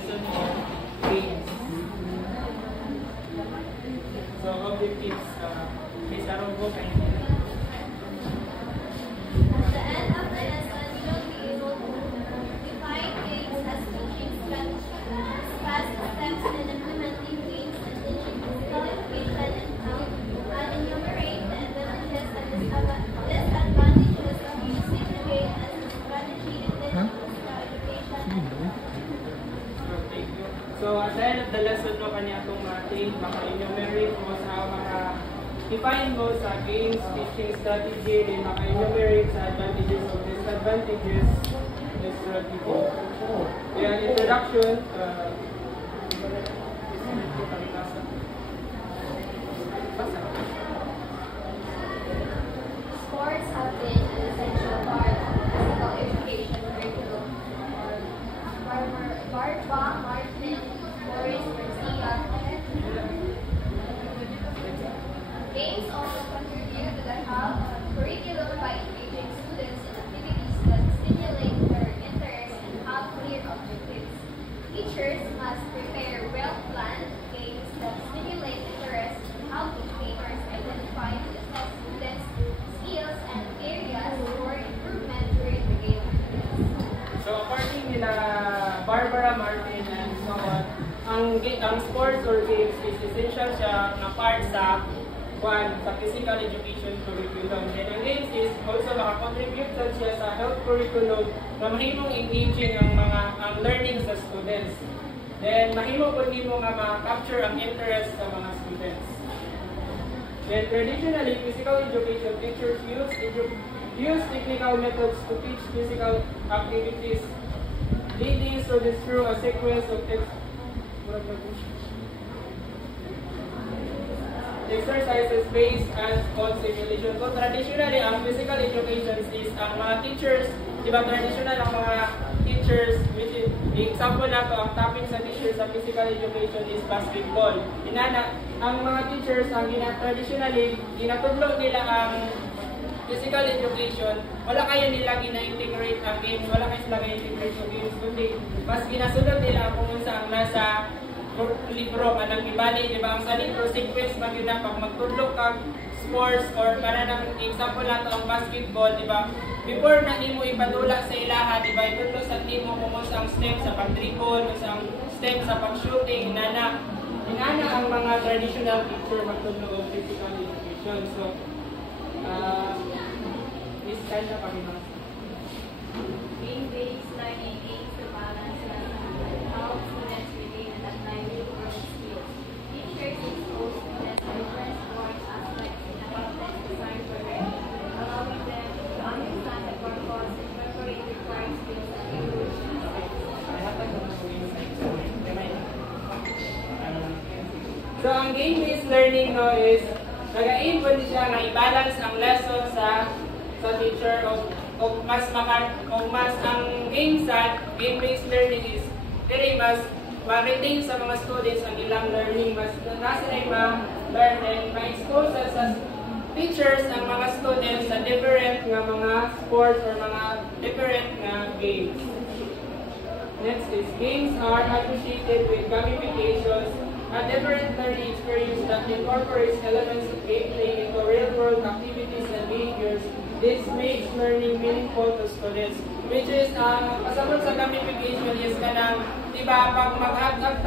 lesson for games. So, objectives, may sarong po kayo. At the end of the lesson, you will be able to define games as teaching strategies, discuss the steps in implementing games and teaching physical education, and enumerate the advantages and disadvantages of using the game as a strategy in teaching physical education. So, at the end of the lesson mo kanya itong team, maka-enumerate mo sa define mo sa games, teaching strategy, then maka-enumerate sa advantages or disadvantages ng strategy. Kaya introduction, Sports have been an essential part of physical education curriculum. Barba, Martin, Boris, Garcia. Games also contribute to the health curriculum by engaging students in activities that stimulate their interest and have clear objectives. Teachers must prepare well-planned games that stimulate interest and help educators identify and assess students' skills and areas for improvement during the game. so according nila Barbara, Martin, and so on, ang sports or games is essential siya na part sa sa physical education curriculum. And ang games is also makakontribute siya sa health curriculum na mahimong engaging ang learning sa students. Then mahimo po nimo nga ma-capture ang interest sa mga students. Then traditionally, physical education teachers use technical methods to teach physical activities, leading students through a sequence of exercises based on simulation. So traditionally, ang physical education is ang mga teachers, diba traditional ang mga teachers, which is, example na to, ang topic sa teachers sa physical education is basketball. Inana, ang mga teachers, ang traditionally, ginatudlo nila ang physical education, wala kayo nila gina-integrate ang games, wala kayo sila gina-integrate ang games, kundi mas ginasunod nila kung saan ang nasa libro kanang ibali, di ba? Ang sa libro sequence man yun na pag magtudlo kag sports or para ng example nato ang basketball, di ba? Before na nimo ipadula sa ilaha, di ba? Itudlo sa nimo kung sa ang step sa pag-dribble, sa ang step sa pag-shooting, inana ang mga traditional teacher magtudlo og physical education. So, this kind na kami mga Game-based learning aims to balance learning and help students retain and apply real-world skills. Teachers expose students to different sports aspects in a content designed for learning, allowing them to understand the purpose, incorporate required skills, and real-world aspects. So, ang game-based learning no, is nag-aim po siya na i-balance ang lesson sa teacher o mas ang game-based learning is very mas ma-retain sa mga students ang ilang learning, mas nasa na ma-learn and ma-expose sa teachers ang mga students sa different nga mga sports or mga different nga games. Next is games are associated with gamifications, a different learning experience that incorporates elements of gameplay into real-world activities and behaviors. This makes learning meaningful to students. Which is, kasabot sa gamification is kanang, diba, pag maghatag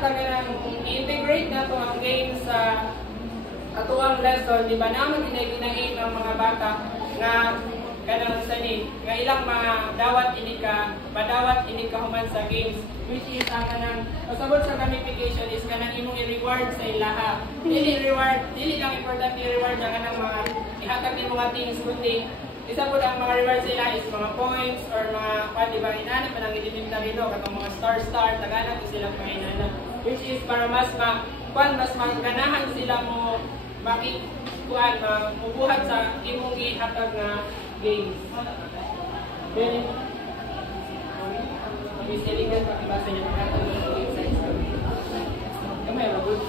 ng i-integrate na ito ang games sa atuang lesson, diba, naman ginain ang mga bata na kanang sani, nga ilang mga madawat ini ka human sa games, which is ang kanang kasabot sa gamification is kanang imong i-reward sa ilaha. Dili lang important i-reward ang kanang mga ihatag ni mga things, kundi isa po ang mga reward sa ila is mga points or mga diba, inana pa lang itinimta rito katong mga star taganan ko sila mga inana, which is para mas maganahan sila mo mabuhat sa imong ihatag na games. Then, mag-isiligan pakibasa niyo ang atong website. Kamay, labot.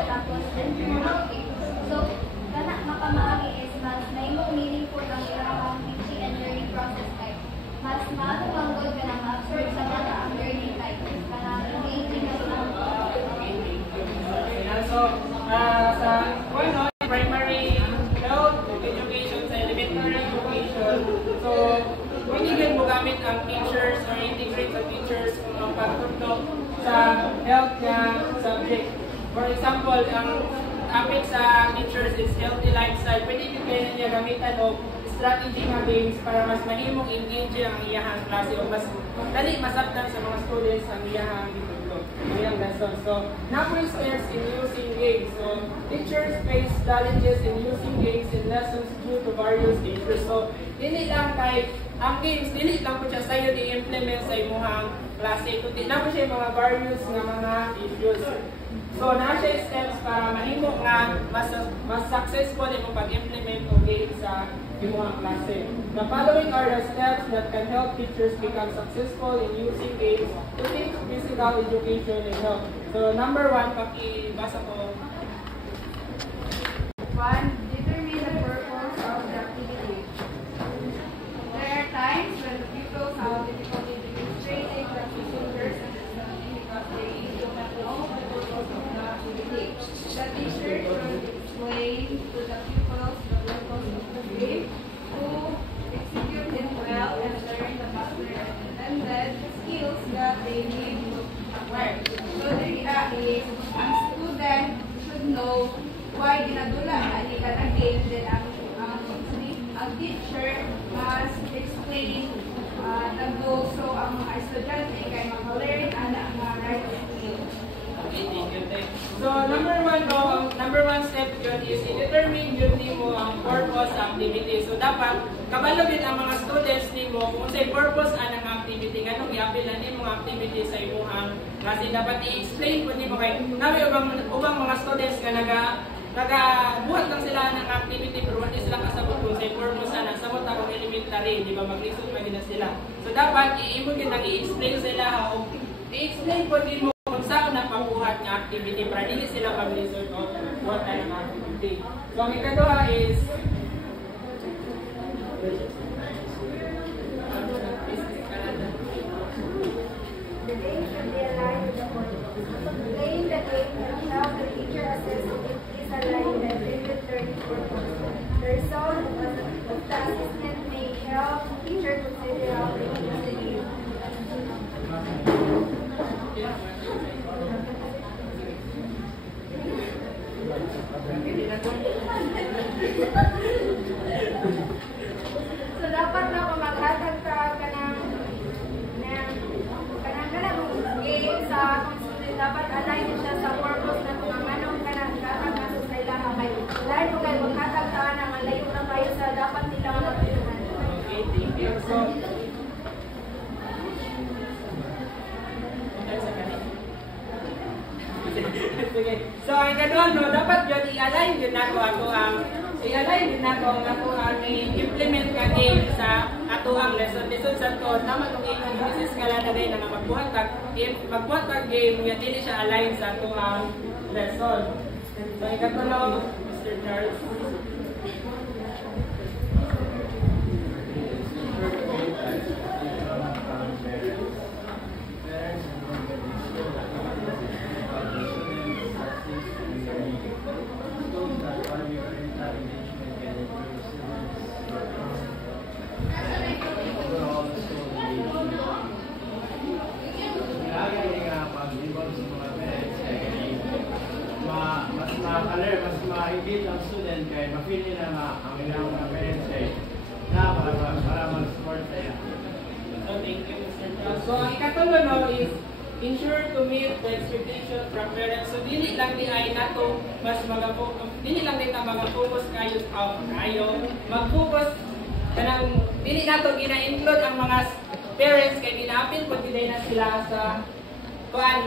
pagkatapos and promote it. So, kana makamaagi is mas mahimong meaningful ang ilang teaching and learning process type. Mas maanumanggod ka na ma-absorb sa mga ang learning type. Kana engaging na sila. So, sa primary health education, sa elementary education, so, pwede din mo gamit ang teachers or integrate sa teachers kung pagtutulong sa health na subject. For example, ang topic sa teachers is healthy lifestyle. Pwede din kayo niya gamitan o strategy nga games para mas mahimong engage ang iyahang klase o mas dali masabtan sa mga students ang iyahang itutulong, iyang lesson. So, number steps in using games. So, teachers face challenges in using games in lessons due to various issues. So, dili lang kay ang games, dili lang po siya sa'yo i-implement sa imuhang klase. Kundi na po siya mga various nga mga issues. So, na siya steps para mahimo nga mas successful yung pag-implement o game sa imuhang klase. The following are the steps that can help teachers become successful in using games to teach physical education and health. So, number 1, pakibasa ko. 1. Determine the purpose of the activity. There are times when the pupils have difficulty demonstrating the procedures and understanding because they do not know the purpose of the activity. The teacher should explain to the pupils the purpose of the game to execute it well and learn the master intended skills that they need to acquire. So the idea is ang student should know why ginadula na ikan ang game, then ang teacher must explain the goal so ang mga estudyante kay maka-learn ang mga right skills. So, number one step yun is i-determine yun mo ang purpose sa activity. So, dapat kabalo din ang mga students mo kung sa'y purpose anang activity, anong i-apply na mga activity sa imuhang kasi dapat i-explain kung di mo kay nabi ubang mga students nga nagabuhat lang sila ng activity pero wala sila kasabot kung sa'y purpose na samot akong elementary, di ba mag-lisod magina sila. So, dapat i-imo din nag-i-explain sila how i-explain po din mo kung saan na pangbuhat ng activity para hindi sila mag-resort o what kind of activity. So, ang ikaduha is The game should be aligned with the purpose. Playing the game can help the teacher assess if it is aligned with the previous learning purpose. The result of the assessment may help the teacher consider how to use the game. So dapat na kung maghatag ka kanang game sa akong student, dapat align siya sa purpose na kung anong kanang hatag na sa ilang kay lahat kung kayo maghatag ka na malayo na kayo sa dapat nila magtutunan. okay, thank you. So, ang ikaduha, no, dapat yun i-align din nato ang i-implement ka game sa ato ang lesson. Lesson sa to, tama itong game ng business nga lalagay na magbuhat kag game nga hindi siya align sa ato ang lesson. So, ikatulo, Mr. Charles. Mas ma-engage ang student kay ma-feel nila na ang ilang parents ay na para mag-support sa'yo. So, thank you, Mr. Charles. So, ang ikatulo, no, is ensure to meet the expectation from parents. So, dili lang di ay nato dili lang din mag-focus kayo mag-focus kanang dili nato gina-include ang mga parents kay gina-appeal po na sila sa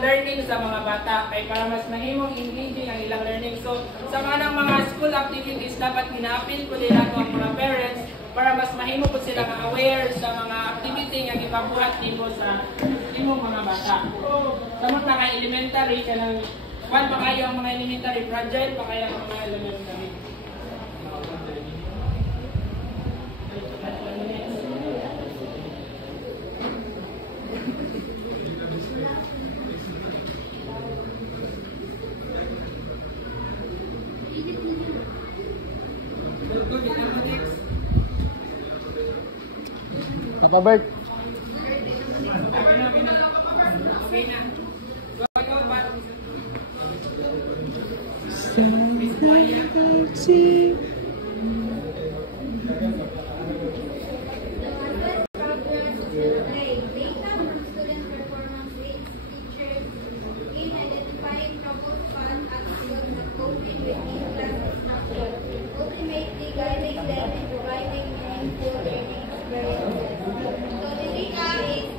learning sa mga bata kay para mas mahimong engaging ang ilang learning. So, sa mga school activities, dapat gina-appeal po nila ang mga parents para mas mahimo po sila aware sa mga activity nga gipabuhat nimo sa imong mga bata. Samot na kay elementary kanang Kwan pa kayo ang mga elementary, fragile pa kayo ang mga elementary. Papa Bert. Okay na. So, ikaw ba? Data from student performance rates, teachers in identifying trouble fund attitudes and coping with in-class instruction, ultimately guiding them and providing meaningful learning experiences. So the data is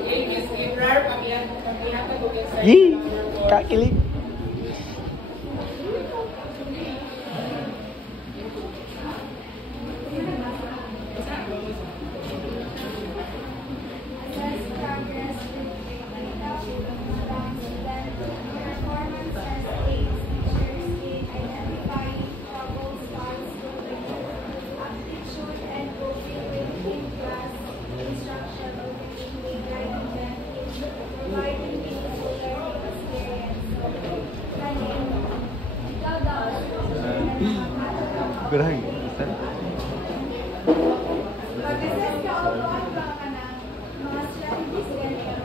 Okay, Miss Ebrar, pag-ihatag ko kayo sa Yee! number 4. Kakilig. assess progress with data from student performance as aids, teachers in identifying trouble spots, aptitude and coping with in-class instruction, ultimately guiding them in providing meaningful learning experience. So, kanin, ikaw daw, Gerang. mag-assess ka o ano ba ka na mga strategies ganyan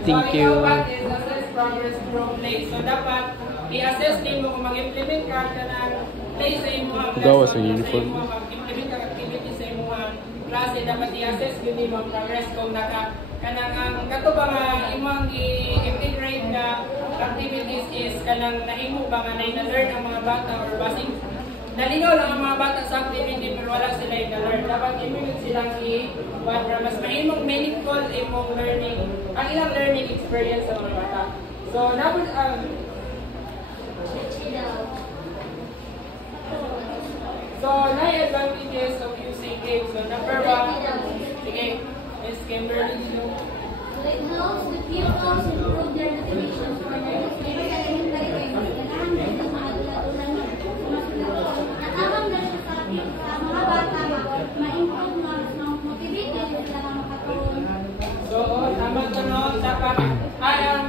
Thank So, you. ikaw ba is assess progress from play. So, dapat i-assess din mo kung mag-implement ka ng play sa imo ang That was lesson, a uniform. sa imo ang mag-implement ka activity sa imo ang klase. Dapat i-assess yun din mo ang progress kung kanang ang katubang imong i-integrate na activities is kanang nahimo ba nga na-learn ang mga bata or basing nalinaw lang ang mga bata sa activity pero wala sila i-learn. Dapat i-minute silang para mas mahimong meaningful imong learning, ang ilang learning experience sa mga bata. So, dapat so, na-advantages of using games. So, number 1, sige, Miss Kimberly, It helps the pupils improve their motivation for learning. Elementary games, kailangan din ng mga tulad-tulad ng natawag na siya sa mga bata, ma-improve na motivated sila na makatulong. so, tama ito, no? Dapat, ang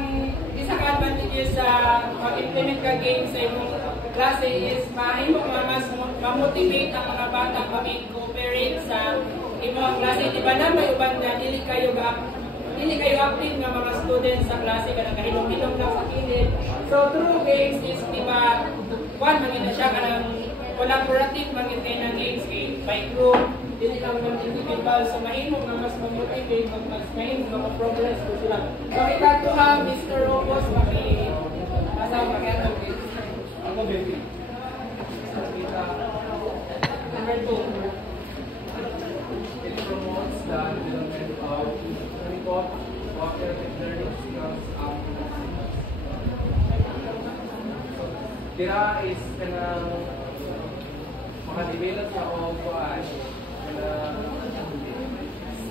isa ka advantages sa mag-implement ka games sa imong klase is mahimo nga mas ma-motivate ang mga bata mag-cooperate sa imong klase. Di ba na may uban na dili kayo active nga mga students sa klase kanang kahilom-hilom lang sa kilid. So through games is di ba one magina siya kanang collaborative magina na games by group dili lang ng individual so mahimo nga mas ma-motivate mas mahimo nga ma-progress ko sila. So ikato ha Mr. Robos asaw mag-atog ako baby. Number 2. It promotes the development of cooperative learning skills after the Tira is kanang makadevelop sa o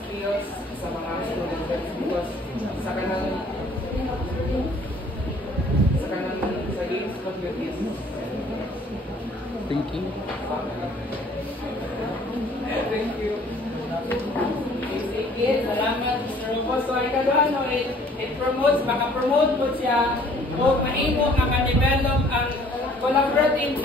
skills sa mga students because sa kanang sa games communities. Thank you. Thank you. Sige, salamat Mr. Robos. So ikaduha no, it promotes, maka-promote po siya o mahimo nga ma-develop ang collaborative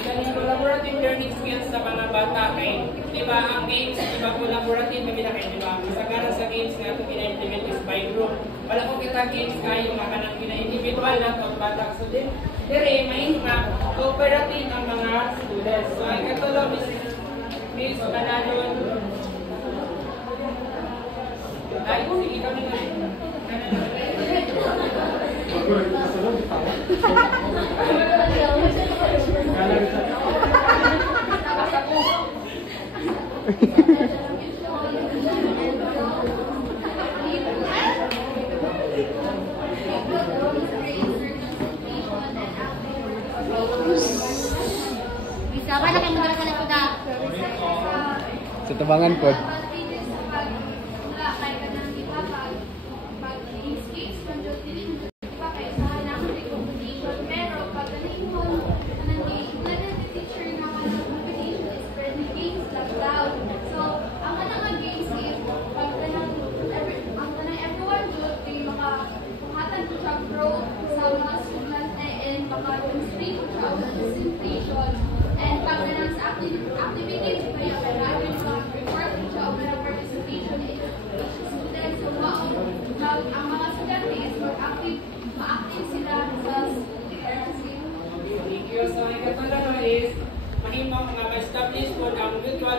learning skills sa mga bata kay di ba ang games di ba collaborative na kay di ba kasagaran sa games nga ito gina-implement is by group wala ko kita games kayo nga kanang gina-individual na ito bata so din dire mahimo nga cooperative ang mga students so ay katulo Miss Kanalon ay sige kami na Bisa ba na kayo magkakalat Sa tabangan po. Advantages sa pag wala kay kanang di ba pag escapes from dili di ba kay sa hanapon ng competition pero pag kanihon kanang di teacher na kanang competition is spread the games lockdown. So ang kanang games is pag kanang everyone do di maka kumatan ko sa growth sa mga estudyante and maka demonstrate ko sa presentation and pag kanang sa activities kaya kailangan sa report sa overall participation in students so ang mga estudyante is ma-active sila sa Thank you. So, ang ikatulong is, mahimong mga ma-establish po ang virtual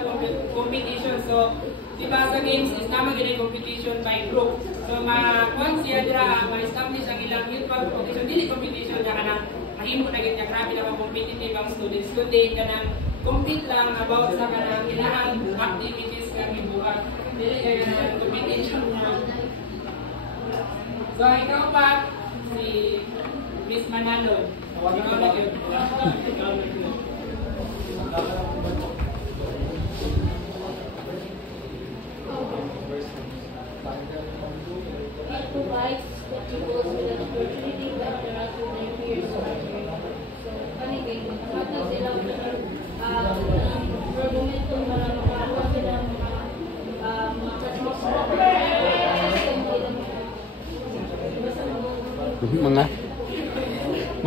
competition. So, di ba sa games is naman gini competition by group. So, ma-kuhan siya dira, ma-establish ang ilang virtual competition. Dili competition na kanang mahimo na ganyan. Grabe na competitive ang students. Kundi kanang compete lang about sa kanang ilang activities nga gibuhat. Dili kayo kanang competition na. So, ikaw pa, si Miss Manalon. Ikaw na yun. It provides pupils with an opportunity to interact with their peers. So, kanigay, matag silang argumentum para makakuha silang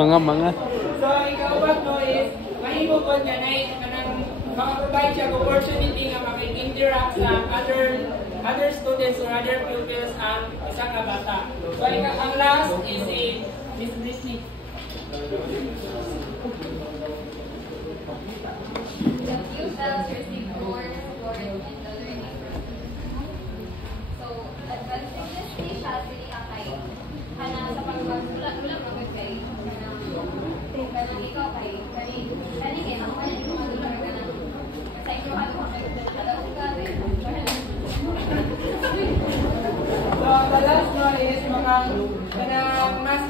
mga So, ikaw ba no is, mahimo po niya na kanang makaprovide siya opportunity nga makik-interact sa other students or other pupils ang isa ka bata. So, ang last is si Miss Brisney. the pupils receive more support in the learning process. So, advantages ni siya sili kay kana sa pagwala magkay kanang ikaw kay kani kay ako kay mga dula kanang sa inyo ano kay ka So, the last no is kanang mas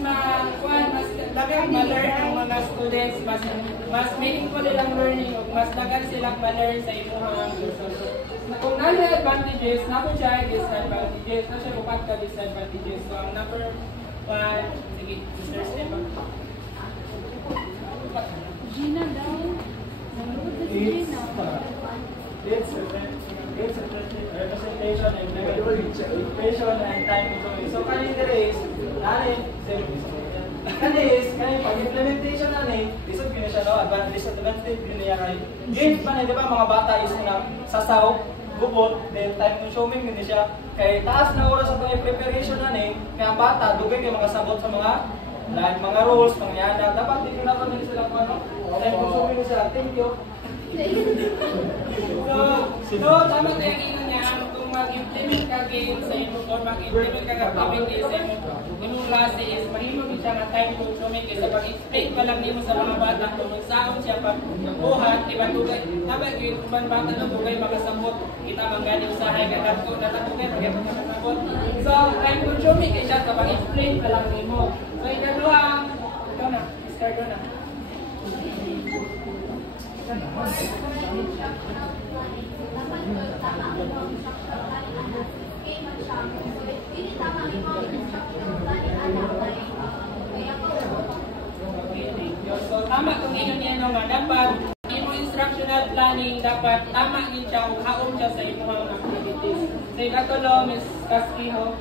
dagang ma-learn ang mga students, mas meaningful nilang learning o mas dagan silang ma-learn sa inyong kursos. Kung nasa advantages, napo siya disadvantages, na siya bukat ka disadvantages. So, ang number 1, sige, Mr. Stefan. Gina daw. Nanood na si Gina. It's representation and participation and time enjoyment. So, kanina is, kani pag-implementation na ni, lisod ko na siya, no? Disadvantage ko niya kay games pa na, di ba, mga bata is na sasaw, gubot, then time consuming din siya. Kay taas na oras sa preparation na ni, kaya bata, dugay kay mga sabot sa mga rules, mga yada. Dapat hindi na din sila kung ano, time consuming sila. Thank you. So, tama tayo ino niya, kung mag-implement ka game sa imo or mag-implement ka activity sa imong klase is mahimo din siya nga time consuming kaysa pag-explain pa lang nimo sa mga bata kung saan siya pagbuhat, diba tugay, tama yun, kung man bata no, tugay makasabot, kita manggali usahay ka natatugay, pagkita makasabot. So, time consuming kay siya sa pag-explain pa lang nimo. So, ikaw na, start ko na. So, tama kung ino niya nga dapat imo instructional planning dapat tama din siya kung haom siya sa imo mga activities. So, ikatulo, Ms. Casquino.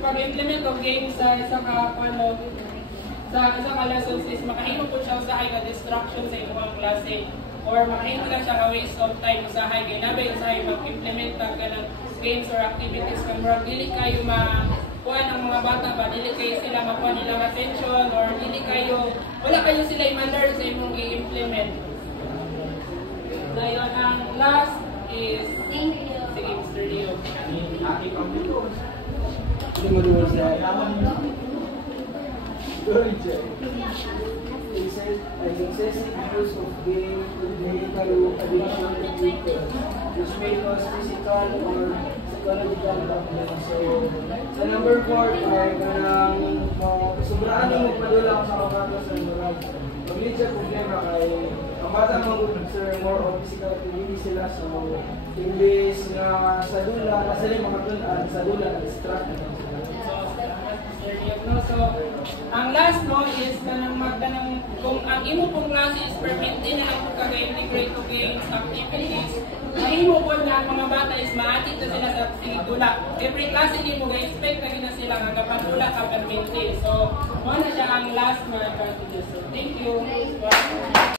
Pag-implement of games sa isa ka lessons is makahimo po siya usahay ka distraction sa imong klase or makahimo lang siya ka waste of time usahay kay nabe usahay mag-implement ka ng games or activities kung dili kayo kuha ng mga bata ba, dili kayo sila makuha nilang attention or dili kayo, wala kayo sila i-learn sa imong i-implement. So yun, ang last is, sige, Mr. Leo. Excessive use of game could lead to addiction to people, which may cause physical or psychological problems. So, number 4 ay kanang sobraan yung magpadula ko sa kabatas ng marag. Pag-lead siya problema kay ang bata mag-sir more of physical activity sila. So, imbis nga sa dula, kasi yung mga tunan, sa dula, na-distract na sila. So, ang last no is kanang magtanong kung ang imo pong klase is permitted na ang pagka-integrate to games, activities, ang imo po na mga bata is maatid na sila sa sigdula. Every klase nimo ga-expect na gina sila nga kapadula ka permitted. So, mo na siya ang last mga advantages. So, thank you.